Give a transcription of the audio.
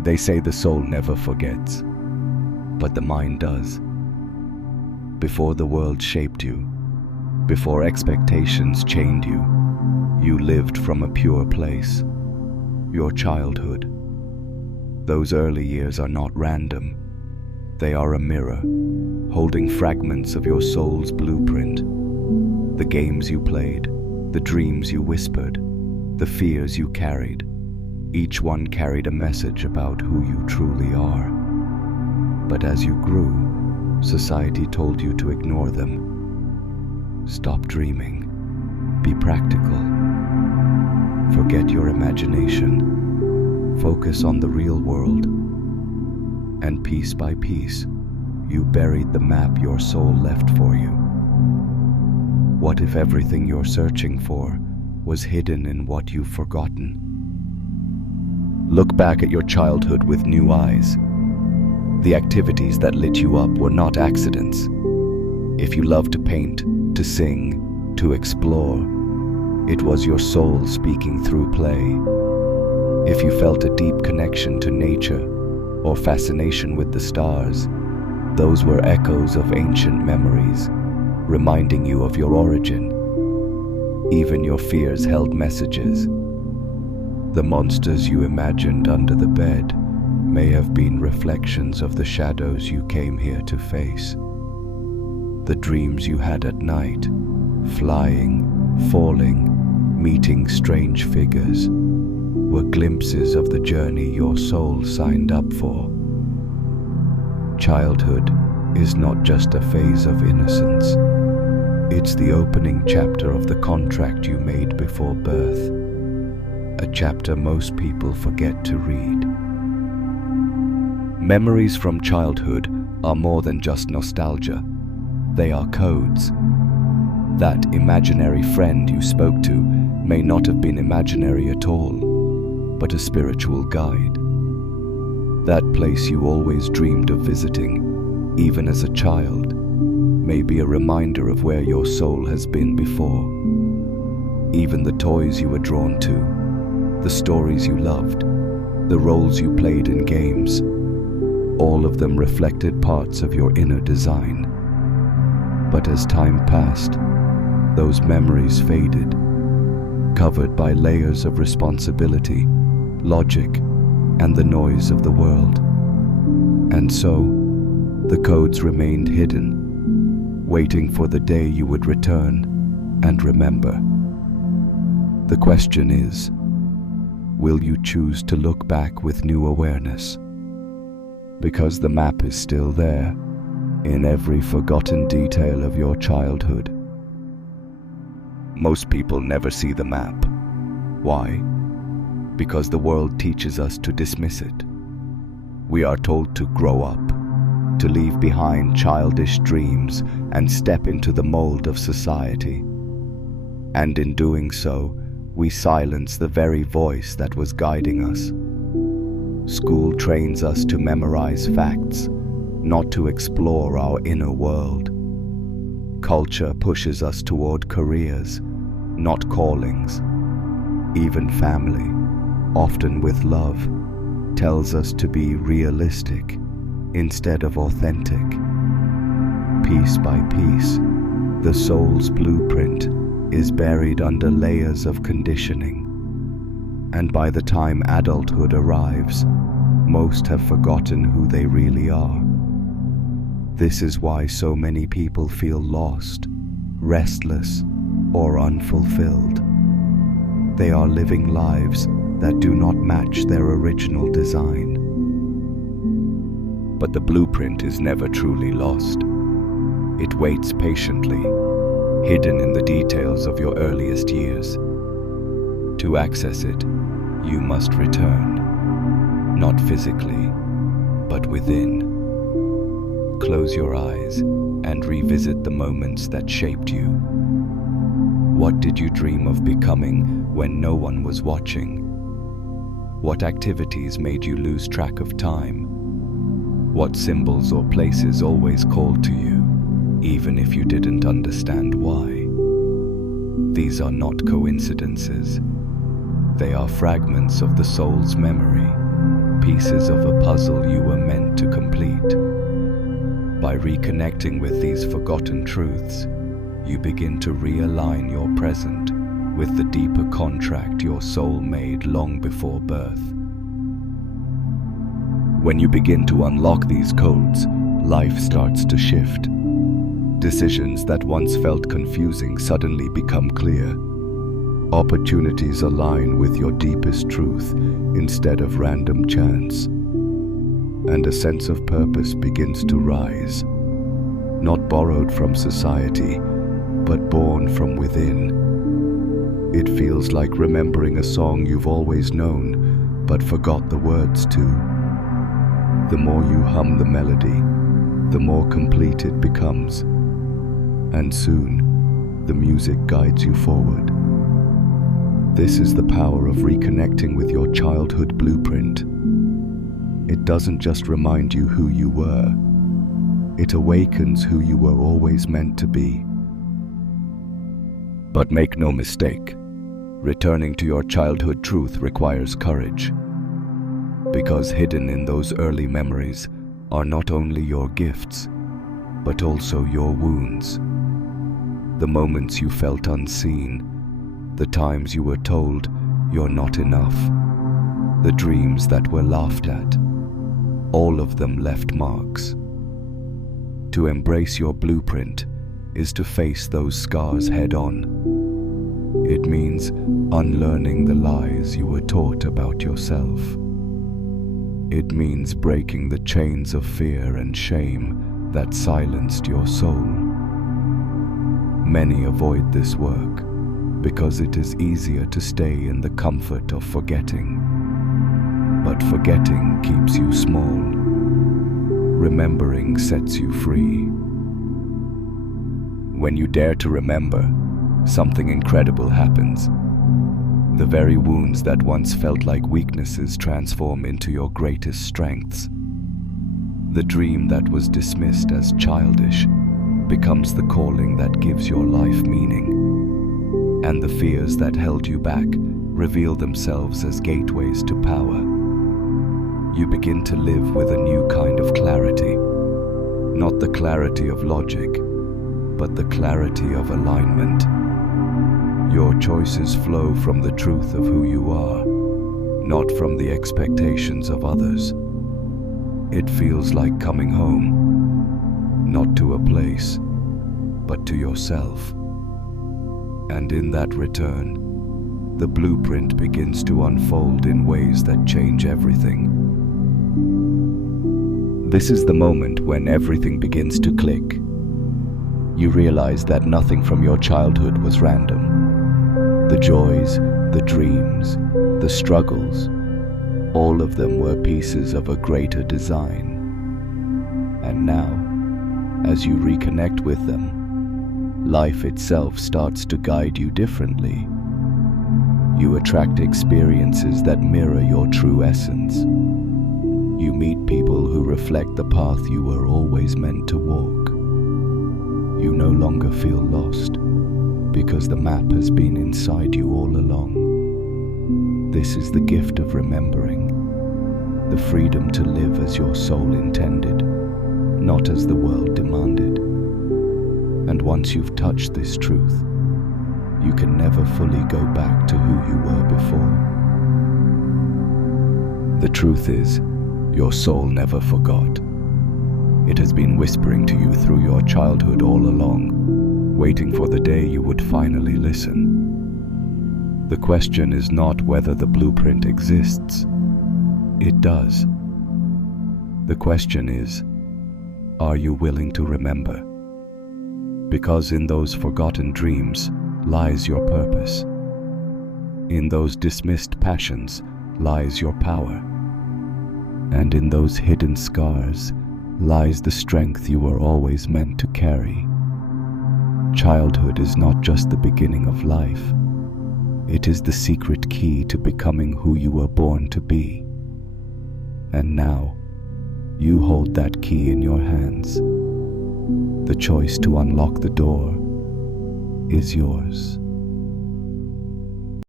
They say the soul never forgets, but the mind does. Before the world shaped you, before expectations chained you, you lived from a pure place, your childhood. Those early years are not random. They are a mirror, holding fragments of your soul's blueprint. The games you played, the dreams you whispered, the fears you carried, each one carried a message about who you truly are. But as you grew, society told you to ignore them. Stop dreaming. Be practical. Forget your imagination. Focus on the real world. And piece by piece, you buried the map your soul left for you. What if everything you're searching for was hidden in what you've forgotten? Look back at your childhood with new eyes. The activities that lit you up were not accidents. If you loved to paint, to sing, to explore, it was your soul speaking through play. If you felt a deep connection to nature or fascination with the stars, those were echoes of ancient memories, reminding you of your origin. Even your fears held messages. The monsters you imagined under the bed may have been reflections of the shadows you came here to face. The dreams you had at night, flying, falling, meeting strange figures, were glimpses of the journey your soul signed up for. Childhood is not just a phase of innocence. It's the opening chapter of the contract you made before birth, a chapter most people forget to read. Memories from childhood are more than just nostalgia. They are codes. That imaginary friend you spoke to may not have been imaginary at all, but a spiritual guide. That place you always dreamed of visiting, even as a child, may be a reminder of where your soul has been before. Even the toys you were drawn to, the stories you loved, the roles you played in games, all of them reflected parts of your inner design. But as time passed, those memories faded, covered by layers of responsibility, logic, and the noise of the world. And so, the codes remained hidden, waiting for the day you would return and remember. The question is, will you choose to look back with new awareness? Because the map is still there, in every forgotten detail of your childhood. Most people never see the map. Why? Because the world teaches us to dismiss it. We are told to grow up, to leave behind childish dreams and step into the mold of society. And in doing so, we silence the very voice that was guiding us. School trains us to memorize facts, not to explore our inner world. Culture pushes us toward careers, not callings. Even family, often with love, tells us to be realistic instead of authentic. Piece by piece, the soul's blueprint is buried under layers of conditioning. And by the time adulthood arrives, most have forgotten who they really are. This is why so many people feel lost, restless, or unfulfilled. They are living lives that do not match their original design. But the blueprint is never truly lost. It waits patiently, hidden in the details of your earliest years. To access it, you must return, not physically, but within. Close your eyes and revisit the moments that shaped you. What did you dream of becoming when no one was watching? What activities made you lose track of time? What symbols or places always called to you, even if you didn't understand why? These are not coincidences. They are fragments of the soul's memory, pieces of a puzzle you were meant to complete. By reconnecting with these forgotten truths, you begin to realign your present with the deeper contract your soul made long before birth. When you begin to unlock these codes, life starts to shift. Decisions that once felt confusing suddenly become clear. Opportunities align with your deepest truth instead of random chance. And a sense of purpose begins to rise, not borrowed from society, but born from within. It feels like remembering a song you've always known, but forgot the words to. The more you hum the melody, the more complete it becomes. And soon, the music guides you forward. This is the power of reconnecting with your childhood blueprint. It doesn't just remind you who you were, it awakens who you were always meant to be. But make no mistake, returning to your childhood truth requires courage. Because hidden in those early memories are not only your gifts, but also your wounds. The moments you felt unseen, the times you were told you're not enough, the dreams that were laughed at, all of them left marks. To embrace your blueprint is to face those scars head on. It means unlearning the lies you were taught about yourself. It means breaking the chains of fear and shame that silenced your soul. Many avoid this work because it is easier to stay in the comfort of forgetting. But forgetting keeps you small. Remembering sets you free. When you dare to remember, something incredible happens. The very wounds that once felt like weaknesses transform into your greatest strengths. The dream that was dismissed as childish becomes the calling that gives your life meaning. And the fears that held you back reveal themselves as gateways to power. You begin to live with a new kind of clarity. Not the clarity of logic, but the clarity of alignment. Your choices flow from the truth of who you are, not from the expectations of others. It feels like coming home, not to a place, but to yourself. And in that return, the blueprint begins to unfold in ways that change everything. This is the moment when everything begins to click. You realize that nothing from your childhood was random. The joys, the dreams, the struggles, all of them were pieces of a greater design. And now, as you reconnect with them, life itself starts to guide you differently. You attract experiences that mirror your true essence. You meet people who reflect the path you were always meant to walk. You no longer feel lost, because the map has been inside you all along. This is the gift of remembering, the freedom to live as your soul intended, not as the world demanded. And once you've touched this truth, you can never fully go back to who you were before. The truth is, your soul never forgot. It has been whispering to you through your childhood all along, waiting for the day you would finally listen. The question is not whether the blueprint exists. It does. The question is, are you willing to remember? Because in those forgotten dreams lies your purpose. In those dismissed passions lies your power. And in those hidden scars lies the strength you were always meant to carry. Childhood is not just the beginning of life. It is the secret key to becoming who you were born to be. And now, you hold that key in your hands. The choice to unlock the door is yours.